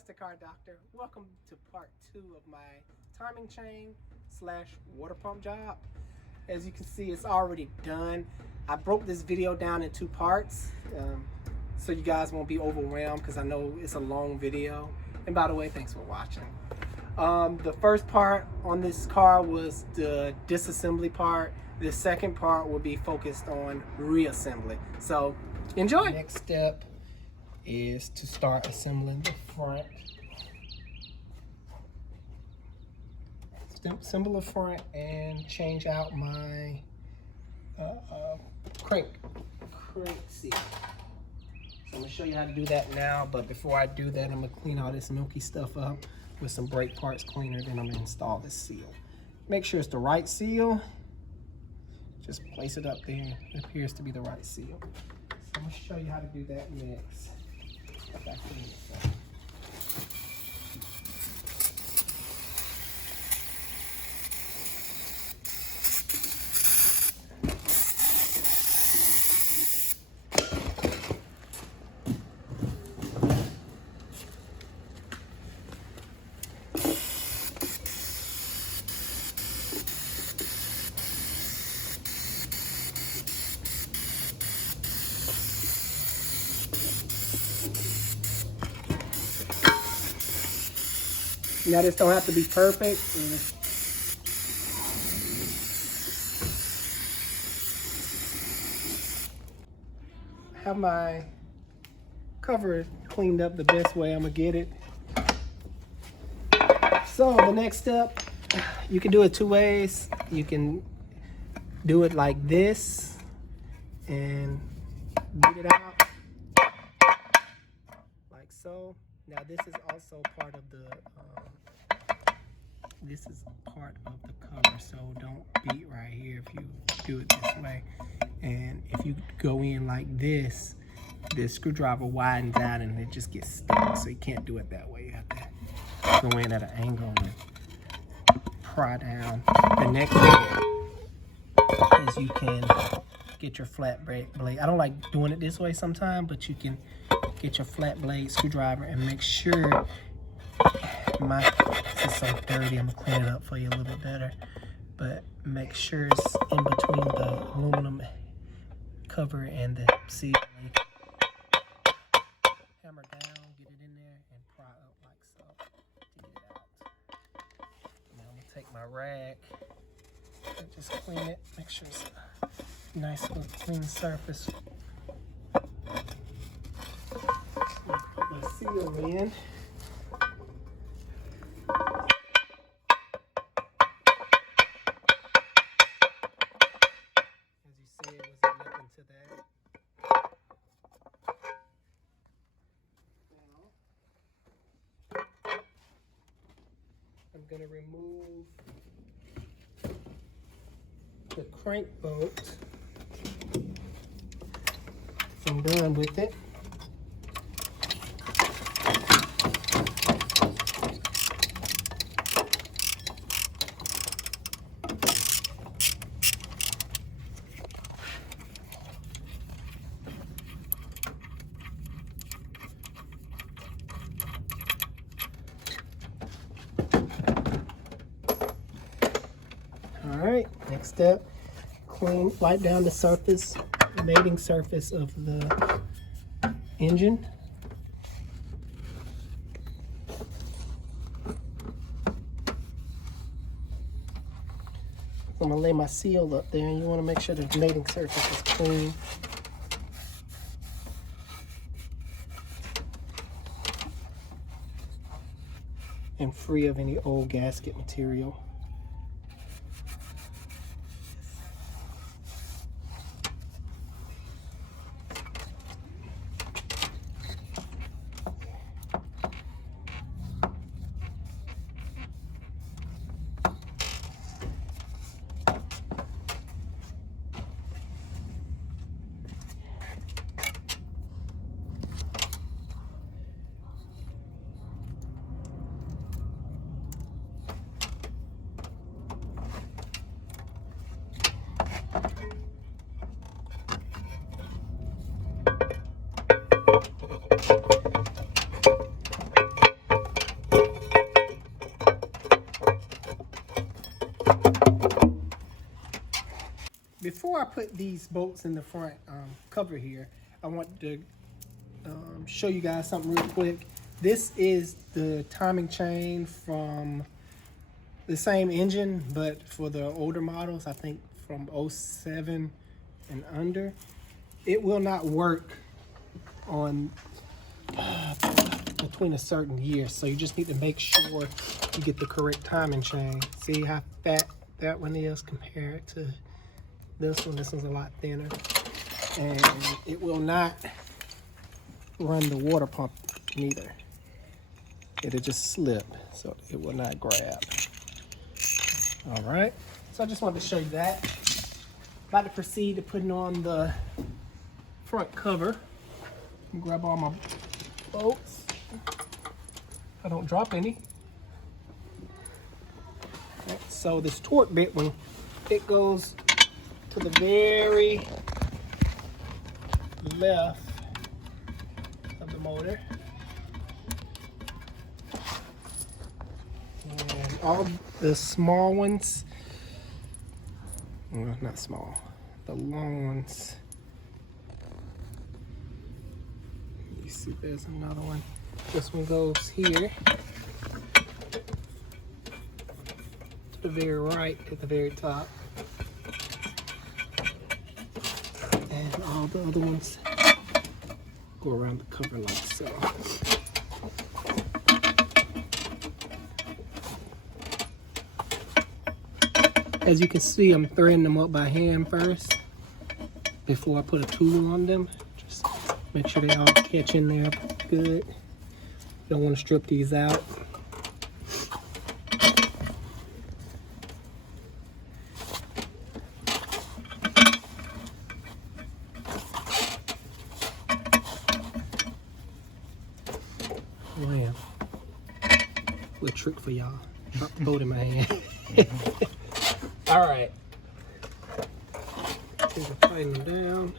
Notorious the Car Doctor. Welcome to part 2 of my timing chain / water pump job. As you can see, it's already done. I broke this video down in 2 parts so you guys won't be overwhelmed, because I know it's a long video. And by the way, thanks for watching. The first part on this car was the disassembly part. The second part will be focused on reassembly. So enjoy. Next step is to start assembling the front. Assemble the front and change out my crank seal. So I'm gonna show you how to do that now, but before I do that, I'm gonna clean all this milky stuff up with some brake parts cleaner, then I'm gonna install this seal. Make sure it's the right seal. Just place it up there. It appears to be the right seal. So I'm gonna show you how to do that next. Back to the Now this don't have to be perfect. Have my cover cleaned up the best way I'm gonna get it. So the next step, you can do it 2 ways. You can do it like this and beat it out like so. Now this is also part of the cover, so don't beat right here if you do it this way. And if you go in like this, the screwdriver widens out and it just gets stuck, so you can't do it that way. You have to go in at an angle and pry down. The next thing is you can get your flat blade. I don't like doing it this way sometimes, but you can get your flat blade screwdriver and make sure this is so dirty. I'm gonna clean it up for you a little bit better, but make sure it's in between the aluminum cover and the seal. Hammer down, get it in there, and pry up like so to get it out. Now I'm gonna take my rag and just clean it. Make sure it's a nice little clean surface. Put my seal in. As you see, it wasn't nothing to that. Now, I'm going to remove the crank bolt. I'm done with it. All right, next step, wipe down the surface, the mating surface of the engine. I'm gonna lay my seal up there, and you wanna make sure the mating surface is clean. And free of any old gasket material. before I put these bolts in the front cover here, I want to show you guys something real quick. This is the timing chain from the same engine, but for the older models, I think from 07 and under. It will not work on between a certain year, so you just need to make sure you get the correct timing chain. See how fat that one is compared to this one. This one's a lot thinner, and it will not run the water pump neither. It'll just slip, so it will not grab. All right, so I just wanted to show you that. About to proceed to putting on the front cover. Grab all my bolts. I don't drop any. Right, so this torque bit, when it goes to the very left of the motor, and all the small ones, well, not small, the long ones. You see there's another one. This one goes here to the very right at the very top. And all the other ones go around the cover like so. As you can see, I'm threading them up by hand first before I put a tool on them. Just make sure they all catch in there good. Don't want to strip these out. Wham. Little trick for y'all. Drop the bolt in my hand. All right. Tighten them down.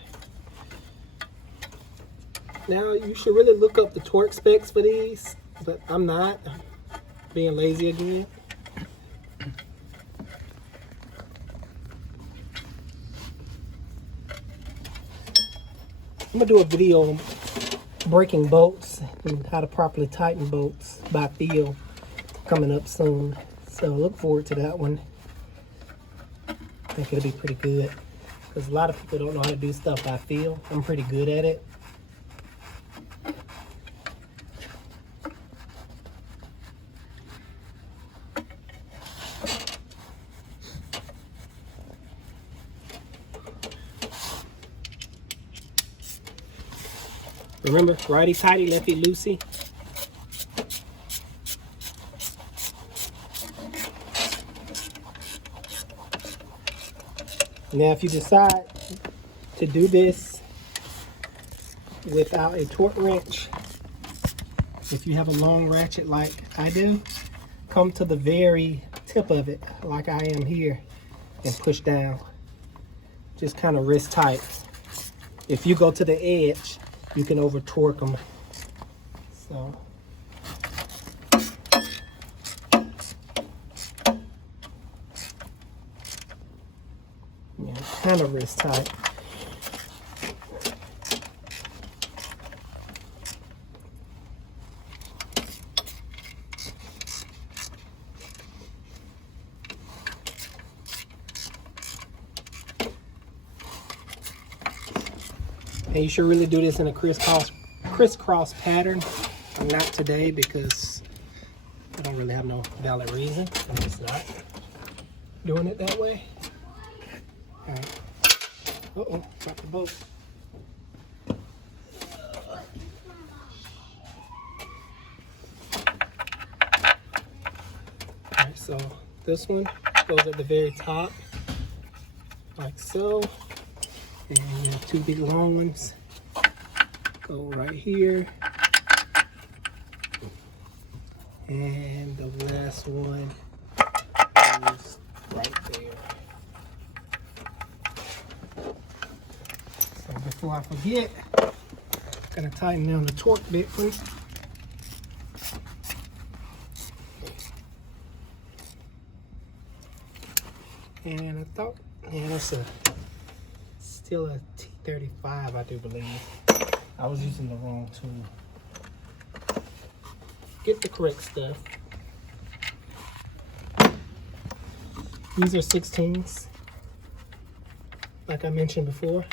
Now you should really look up the torque specs for these, but I'm not. Being lazy again. I'm gonna do a video on breaking bolts and how to properly tighten bolts by feel coming up soon. So look forward to that one. I think it'll be pretty good because a lot of people don't know how to do stuff by feel. I'm pretty good at it. Remember, righty tighty, lefty loosey. Now, if you decide to do this without a torque wrench, if you have a long ratchet like I do, come to the very tip of it, like I am here, and push down. Just kind of wrist tight. If you go to the edge, you can over torque them. So. Yeah, kind of wrist tight. And you should really do this in a crisscross pattern. Not today because I don't really have no valid reason. I'm just not doing it that way. All right. Uh-oh, drop the bolt. All right, so this one goes at the very top, like so. And you have two big long ones. Go right here. And the last one goes right there. So before I forget, I'm gonna tighten down the torque bit first. And I thought, yeah, that's a still a T35, I do believe. I was using the wrong tool. Get the correct stuff. These are 16s, like I mentioned before.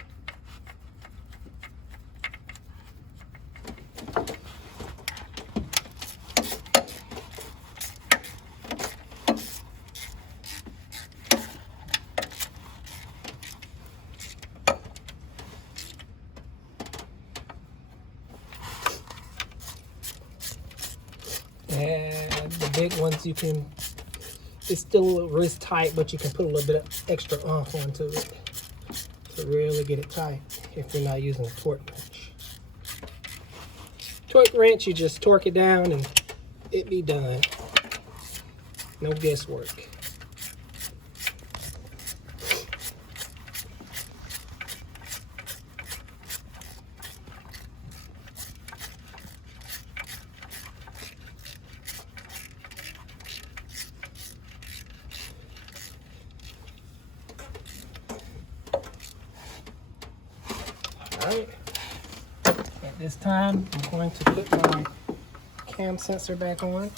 And the big ones you can, it's still wrist tight, but you can put a little bit of extra oomph onto it to really get it tight if you're not using a torque wrench. Torque wrench, you just torque it down and it be done. No guesswork. Alright, at this time I'm going to put my cam sensor back on.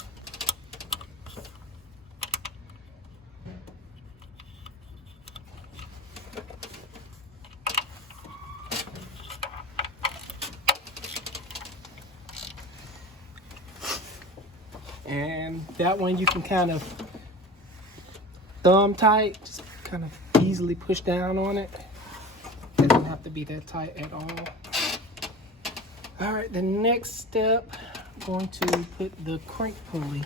And that one you can kind of thumb tight, just kind of easily push down on it. Doesn't have to be that tight at all. All right, the next step, I'm going to put the crank pulley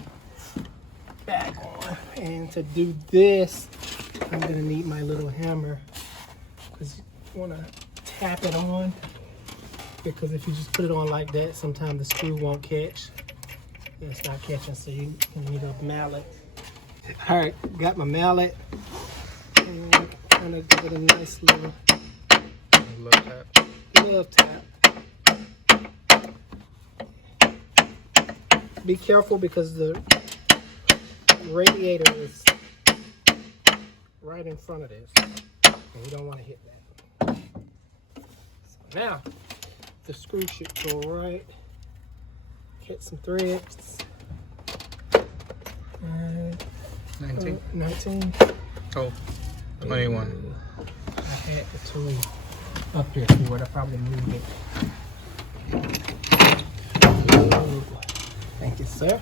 back on. And to do this, I'm gonna need my little hammer, because you wanna tap it on, because if you just put it on like that, sometimes the screw won't catch. It's not catching, so you need a mallet. All right, got my mallet, and kind of give it a nice little love tap. Be careful because the radiator is right in front of this, and you don't want to hit that. So now the screw should go right. Hit some threads. 19? 19. Oh, 21. I had the tool up here too, I probably moved it. Ooh. Thank you, sir.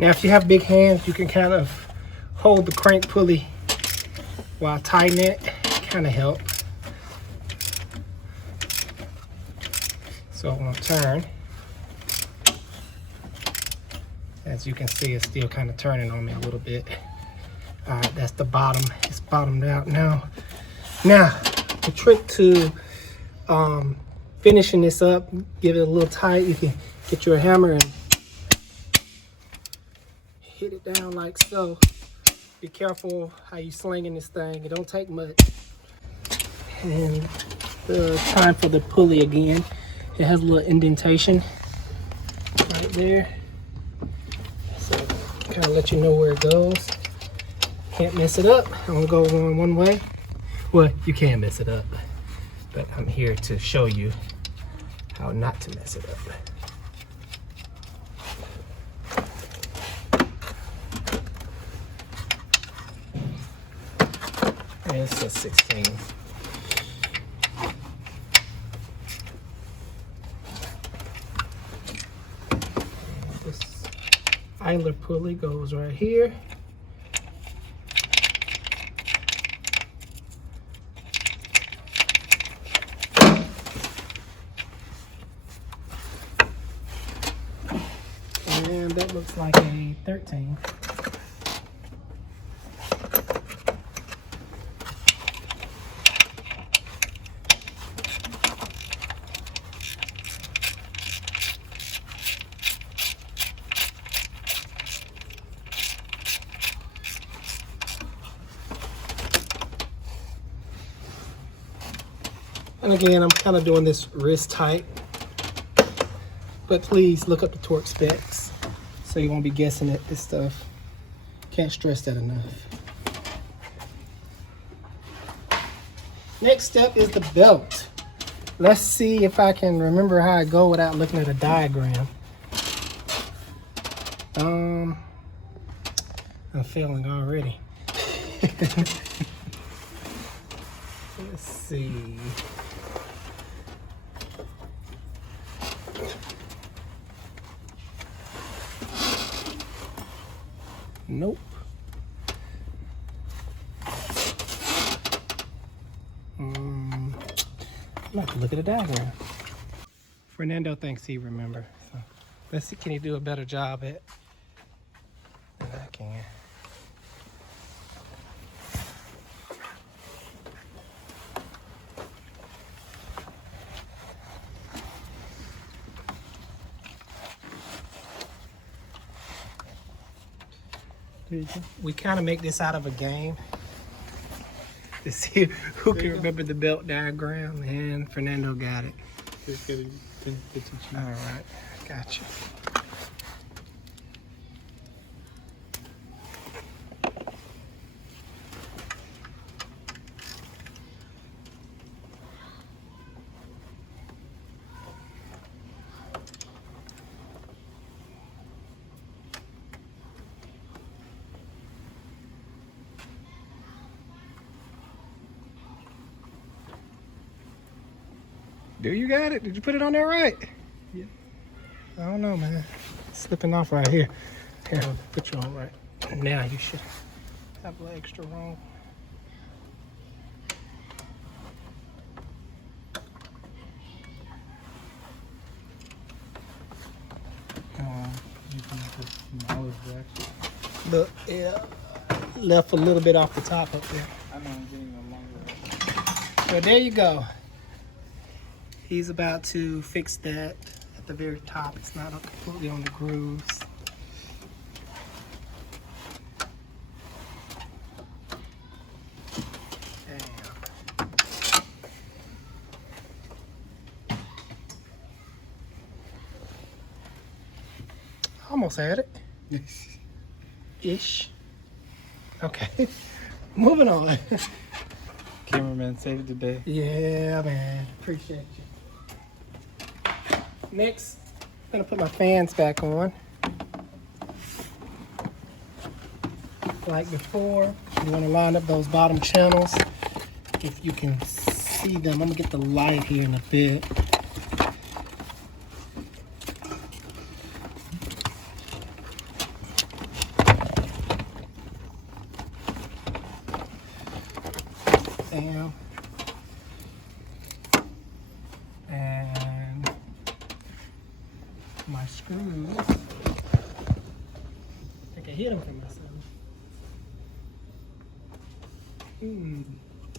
Now, if you have big hands, you can kind of hold the crank pulley while tightening it. Kind of help. So it won't turn. As you can see, it's still kind of turning on me a little bit. All right, that's the bottom. It's bottomed out now. Now, the trick to finishing this up, give it a little tight. You can get your hammer and hit it down like so. Be careful how you slinging this thing. It don't take much. And the time for the pulley again. It has a little indentation right there. So kind of let you know where it goes. Can't mess it up. It only goes on one way. Well, you can mess it up, but I'm here to show you how not to mess it up. And it's a 16. This idler pulley goes right here. And that looks like a 13. And again, I'm kind of doing this wrist tight, but please look up the torque specs so you won't be guessing at this stuff. Can't stress that enough. Next step is the belt. Let's see if I can remember how I go without looking at a diagram. I'm failing already. Let's see. Nope. I'm not to look at a diagram. Fernando thinks he remembers. So let's see, can he do a better job at than I can? We kind of make this out of a game to see who can remember the belt diagram, and Fernando got it. All right, gotcha. Do you got it? Did you put it on there right? Yeah. I don't know, man. It's slipping off right here. Here, I'll put you on right. Now you should have a little extra room. You can put some olive black. Look, yeah, left a little bit off the top up there. I know I'm getting a longer. So there you go. He's about to fix that at the very top. It's not up completely on the grooves. Damn. Almost had it. Ish. Okay. Moving on. Cameraman saved the day. Yeah, man. Appreciate you. Next, I'm gonna put my fans back on. Like before, you wanna line up those bottom channels. If you can see them, I'm gonna get the light here in a bit. Damn. And my screws. I think I hit them for myself.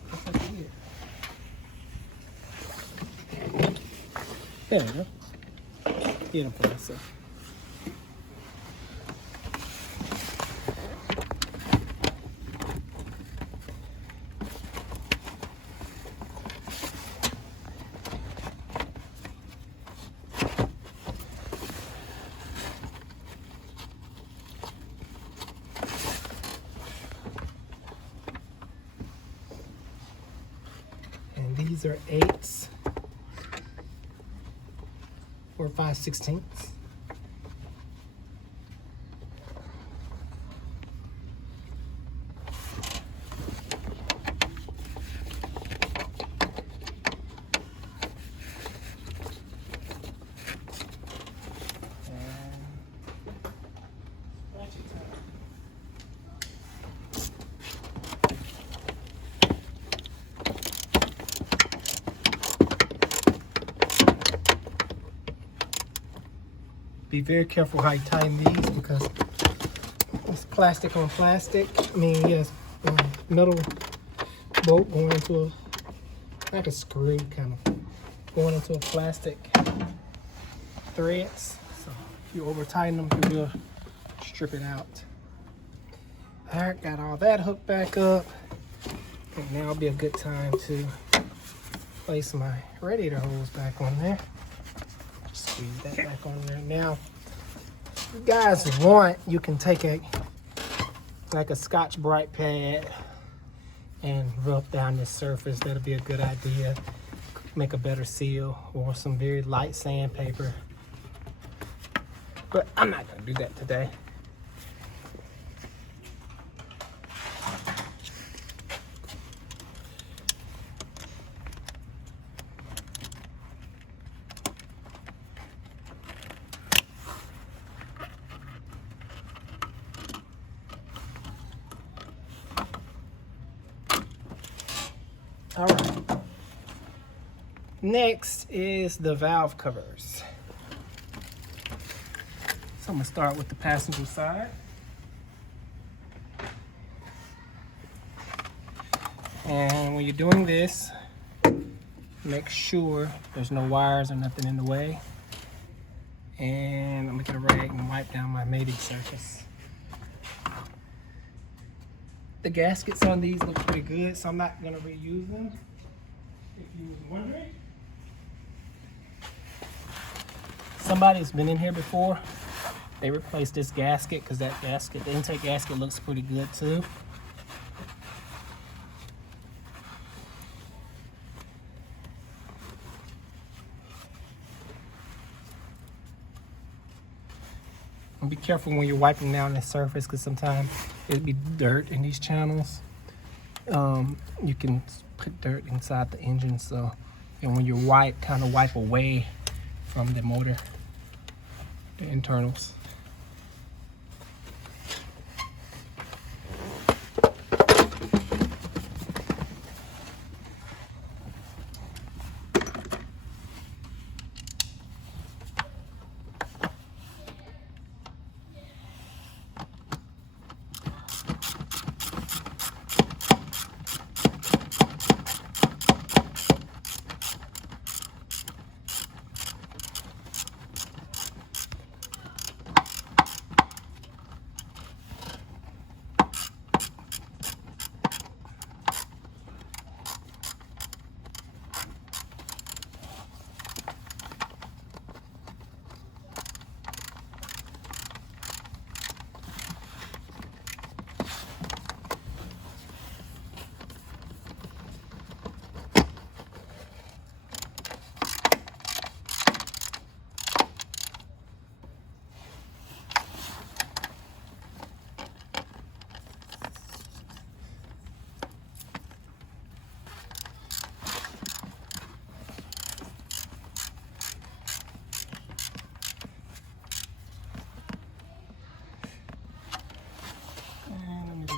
That's like it. There we go. Hit them for myself. These are 8s or 5/16. be very careful how you tighten these because it's plastic on plastic. I mean, yes, metal bolt going into a, like a screw kind of, going into a plastic threads. So if you over tighten them, you will strip it out. All right, got all that hooked back up. And now will be a good time to place my radiator hose back on there. Just squeeze that back on there. Now, if you guys want, you can take like a Scotch-Brite pad and rub down this surface. That'll be a good idea. Make a better seal, or some very light sandpaper. But I'm not gonna do that today. All right. Next is the valve covers. So I'm gonna start with the passenger side. And when you're doing this, make sure there's no wires or nothing in the way. And I'm gonna get a rag and wipe down my mating surface. The gaskets on these look pretty good, so I'm not gonna reuse them, if you was wondering. Somebody's been in here before. They replaced this gasket because that gasket, the intake gasket, looks pretty good too. And be careful when you're wiping down the surface because sometimes it'll be dirt in these channels. You can put dirt inside the engine, so and when you wipe, kind of wipe away from the motor, the internals.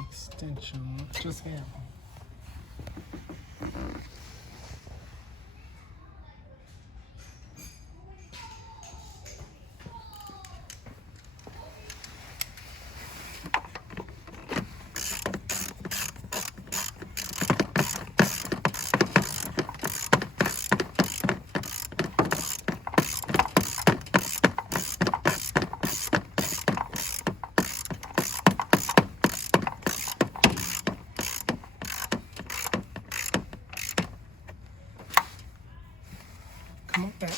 Extension, just here. Come on back.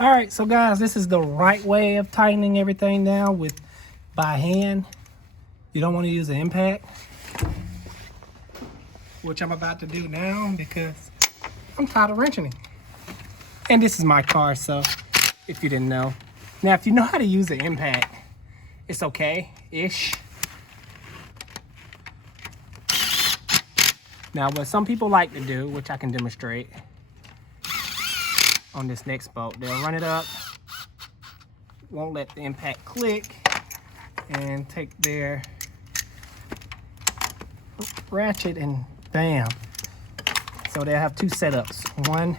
All right, so guys, this is the right way of tightening everything down by hand. You don't want to use an impact, which I'm about to do now because I'm tired of wrenching it. And this is my car, so if you didn't know. Now, if you know how to use an impact, it's okay-ish. Now, what some people like to do, which I can demonstrate on this next bolt, they'll run it up, won't let the impact click, and take their ratchet and bam. So they'll have two setups. One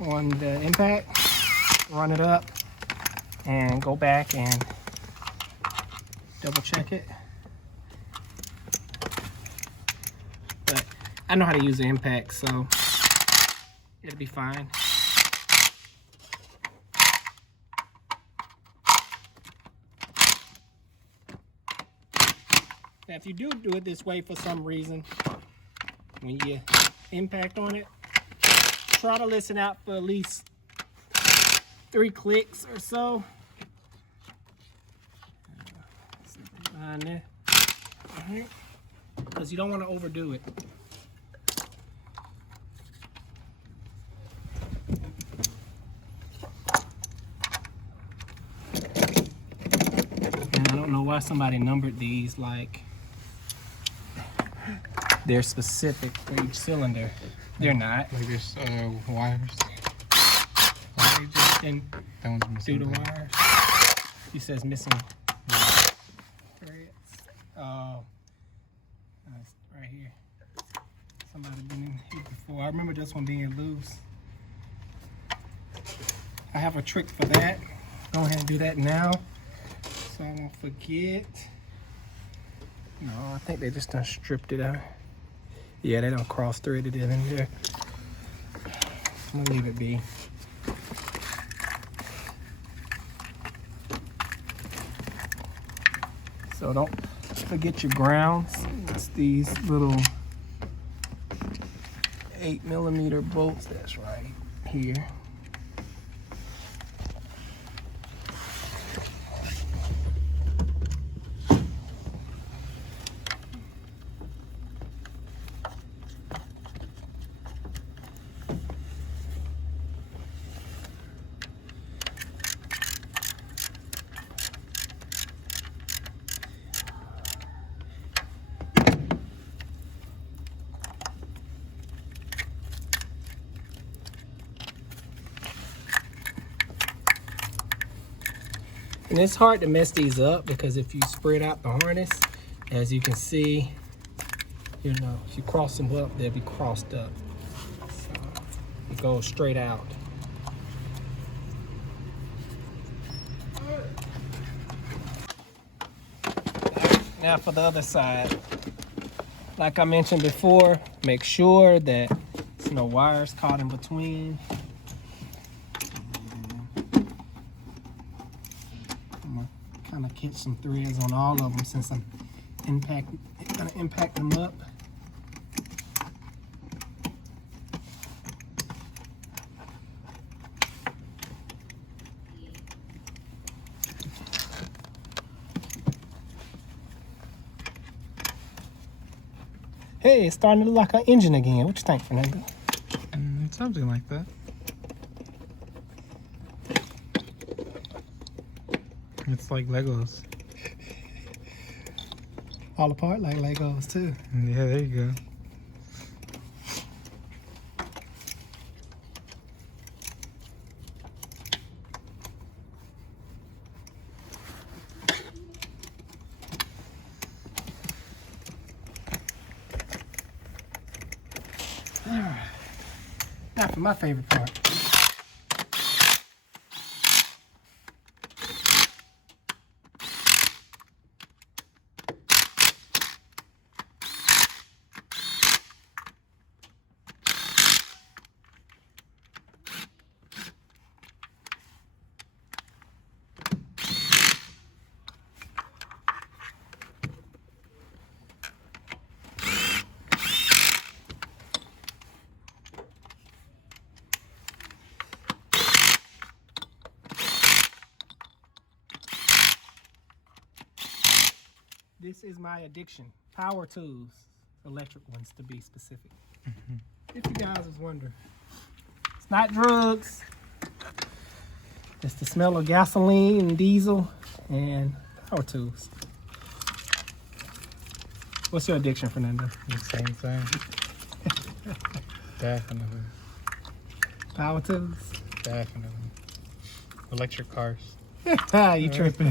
on the impact, run it up, and go back and double check it. But I know how to use the impact, so it'll be fine. Now, if you do it this way for some reason, when you impact on it, try to listen out for at least 3 clicks or so. Behind there. Alright. Because you don't want to overdo it. And I don't know why somebody numbered these like they're specific for each cylinder. They're not. Like there's wires. Why you just didn't That one's missing. do the wires? He says missing threads. Oh, that's right here. Somebody been in here before. I remember this one being loose. I have a trick for that. Go ahead and do that now, so I won't forget. No, I think they just done stripped it out. Yeah, they don't cross threaded it in there. I'm gonna leave it be. So don't forget your grounds. It's these little 8mm bolts that's right here. And it's hard to mess these up because if you spread out the harness, as you can see, you know, if you cross them up, they'll be crossed up. So it goes straight out. Now for the other side, like I mentioned before, make sure that there's no wires caught in between. I'm gonna catch some threads on all of them since I'm gonna impact them up. Hey, it's starting to look like an engine again. What you think, Fernando? It's something like that. It's like Legos. All apart like Legos too. Yeah, there you go. All right. Now for my favorite part. This is my addiction. Power tools. Electric ones, to be specific. If you guys was wondering. It's not drugs. It's the smell of gasoline and diesel and power tools. What's your addiction, Fernando? The same thing. Definitely. Power tools? Definitely. Electric cars. You tripping.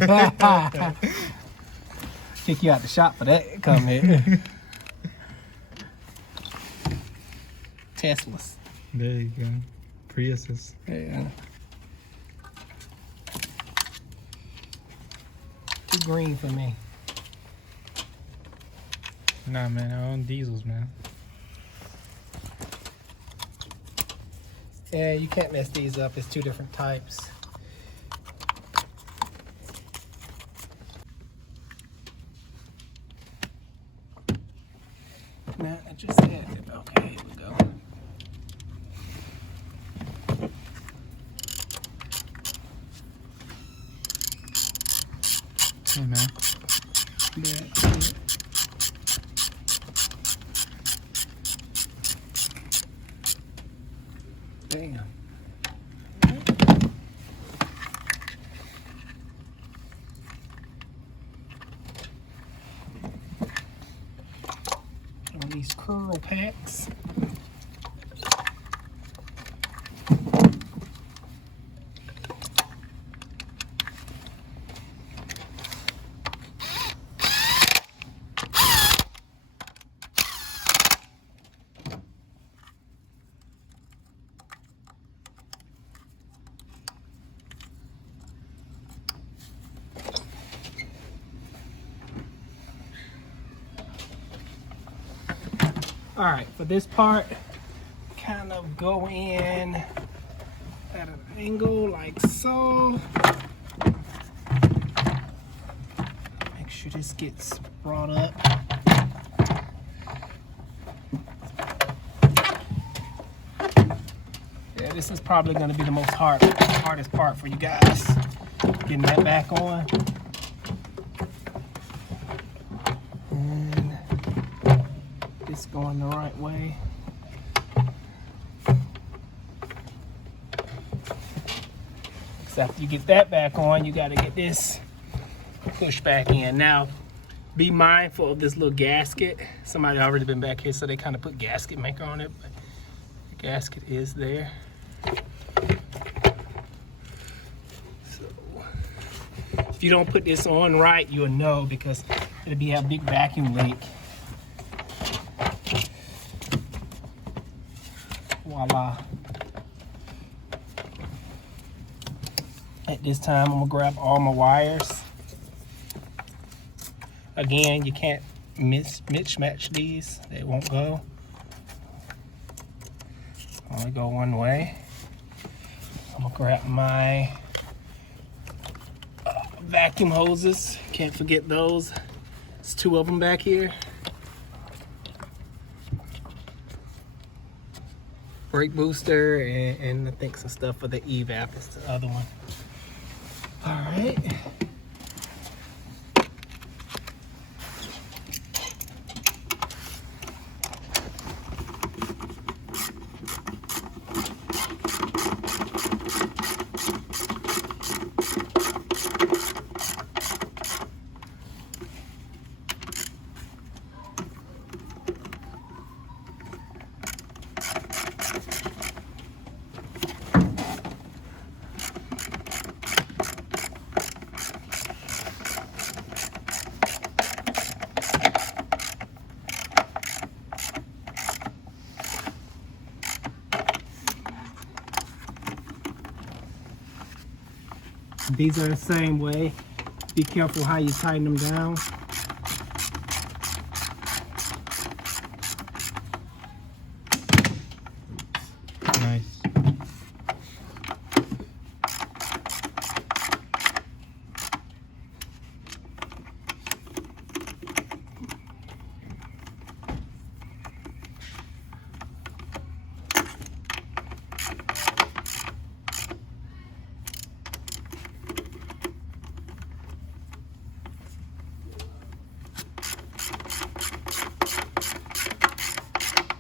Kick you out the shop for that comment. Teslas. There you go. Priuses. Yeah. Too green for me. Nah, man, I own diesels, man. Yeah, you can't mess these up. It's two different types. Now, I just had it. Okay, here we go. Hey, man. That's it. Damn. All these curl packs. All right, for this part, kind of go in at an angle like so. Make sure this gets brought up. Yeah, this is probably going to be the most hardest part for you guys. Getting that back on. It's going the right way. Because after you get that back on, you got to get this pushed back in. Now, be mindful of this little gasket. Somebody already been back here, so they kind of put gasket maker on it, but the gasket is there. So, if you don't put this on right, you'll know, because it'll be a big vacuum leak. Voila. At this time, I'm gonna grab all my wires. Again, you can't mismatch these. They won't go. Only go one way. I'm gonna grab my vacuum hoses. Can't forget those. There's two of them back here. Brake booster and I think some stuff for the evap is the other one. All right. These are the same way. Be careful how you tighten them down. Nice.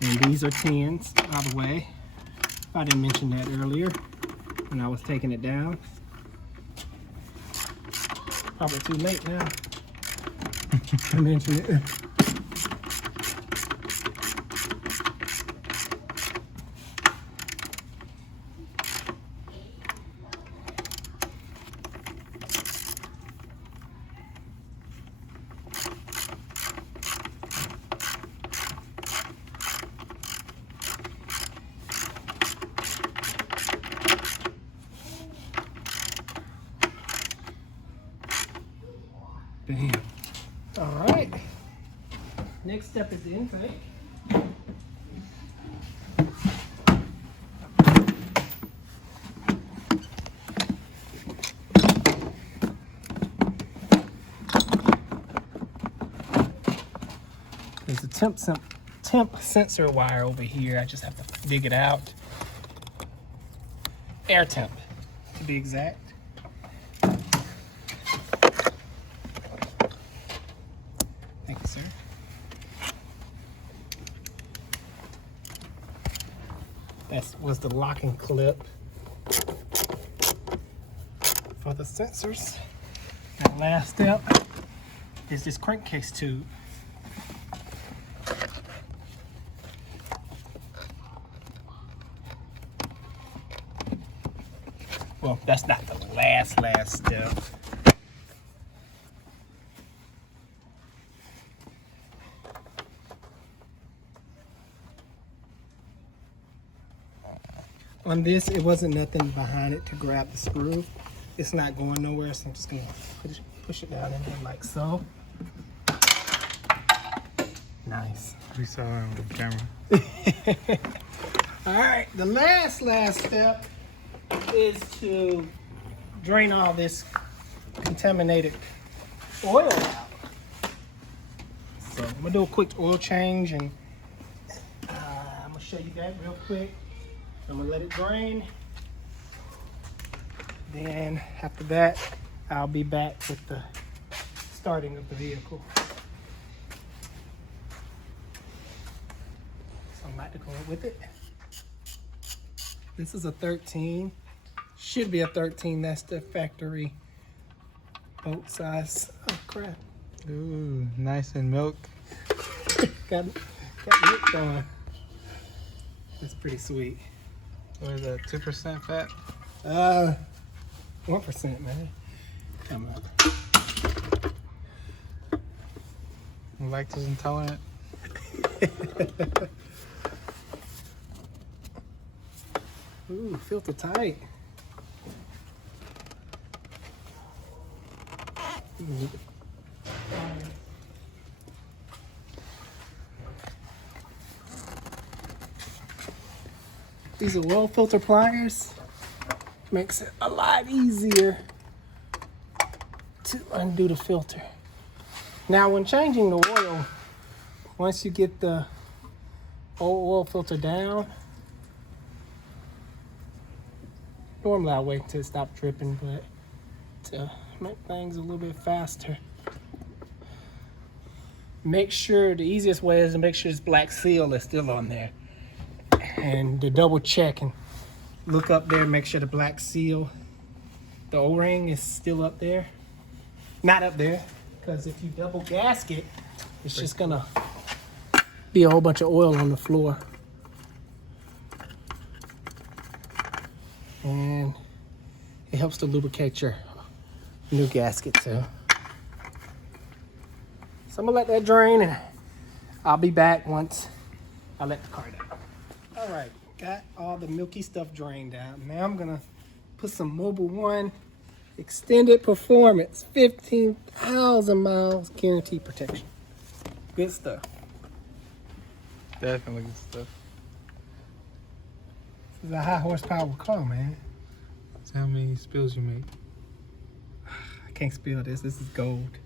And these are 10s, by the way. I didn't mention that earlier when I was taking it down. Probably too late now to mention it. Bam. All right. Next step is the intake. There's a temp sensor wire over here. I just have to dig it out. Air temp, to be exact. Thank you, sir. That was the locking clip for the sensors. That last step is this crankcase tube. Well, that's not the last step. On this, it wasn't nothing behind it to grab the screw. It's not going nowhere, so I'm just gonna push it down in there like so. Nice. We saw it on the camera. All right, the last step is to drain all this contaminated oil out. So I'm gonna do a quick oil change, and I'm gonna show you that real quick. I'm gonna let it drain. Then after that, I'll be back with the starting of the vehicle. So I'm about to go with it. This is a 13. Should be a 13. That's the factory boat size. Oh crap. Ooh, nice and milk. got milk going. That's pretty sweet. What is that, 2% fat? 1%, man. Come on. Lactose intolerant? Ooh, filter tight. These are oil filter pliers. Makes it a lot easier to undo the filter. Now, when changing the oil, once you get the old oil filter down, normally I wait until it stops dripping, but to make things a little bit faster, make sure the easiest way is to make sure this black seal is still on there, and to double check and look up there, make sure the black seal, the O-ring is still up there, not up there, because if you double gasket, it's just gonna be a whole bunch of oil on the floor. And it helps to lubricate your new gasket too. So I'm gonna let that drain, and I'll be back once I let the car down. All right, got all the milky stuff drained out. Now I'm gonna put some Mobile One extended performance, 15,000 miles guaranteed protection. Good stuff. Definitely good stuff. This is a high horsepower car, man. So how many spills you make? I can't spill this. This is gold.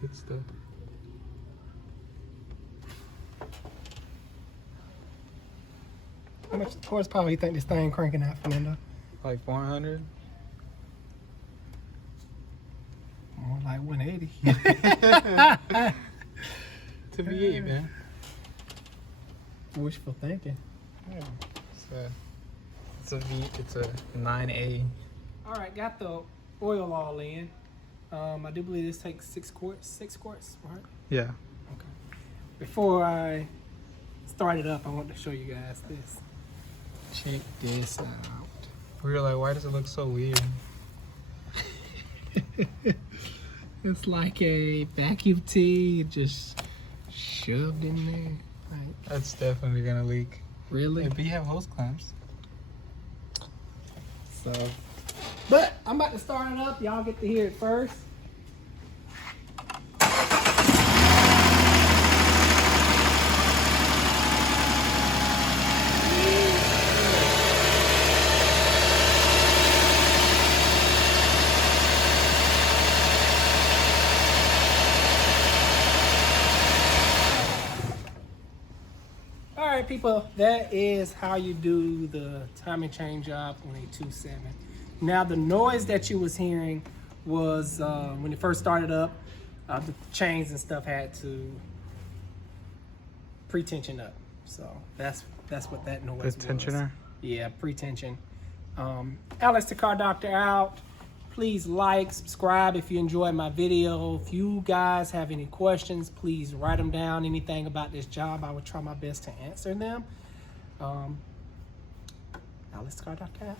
Good stuff. How much horsepower do you think this thing cranking out, Fernando? Like 400? More like 180. To be 8, man. Wishful thinking. Yeah. It's a V. It's a 9A. All right, got the oil all in. I do believe this takes 6 quarts. 6 quarts, right? Yeah. Okay. Before I start it up, I want to show you guys this. Check this out. We were like, why does it look so weird? It's like a vacuum tee just shoved in there. Like, That's definitely gonna leak. really? Yeah, but you have hose clamps. So, but I'm about to start it up. Y'all get to hear it first. All right, people, that is how you do the timing chain job on a 2.7. Now, the noise that you was hearing was when it first started up, the chains and stuff had to pre-tension up. So that's what that noise was. The tensioner. Yeah, pre-tension. Alex, the car doctor, out. Please like, subscribe if you enjoyed my video. If you guys have any questions, please write them down. Anything about this job, I will try my best to answer them. Alex, the car doctor, out.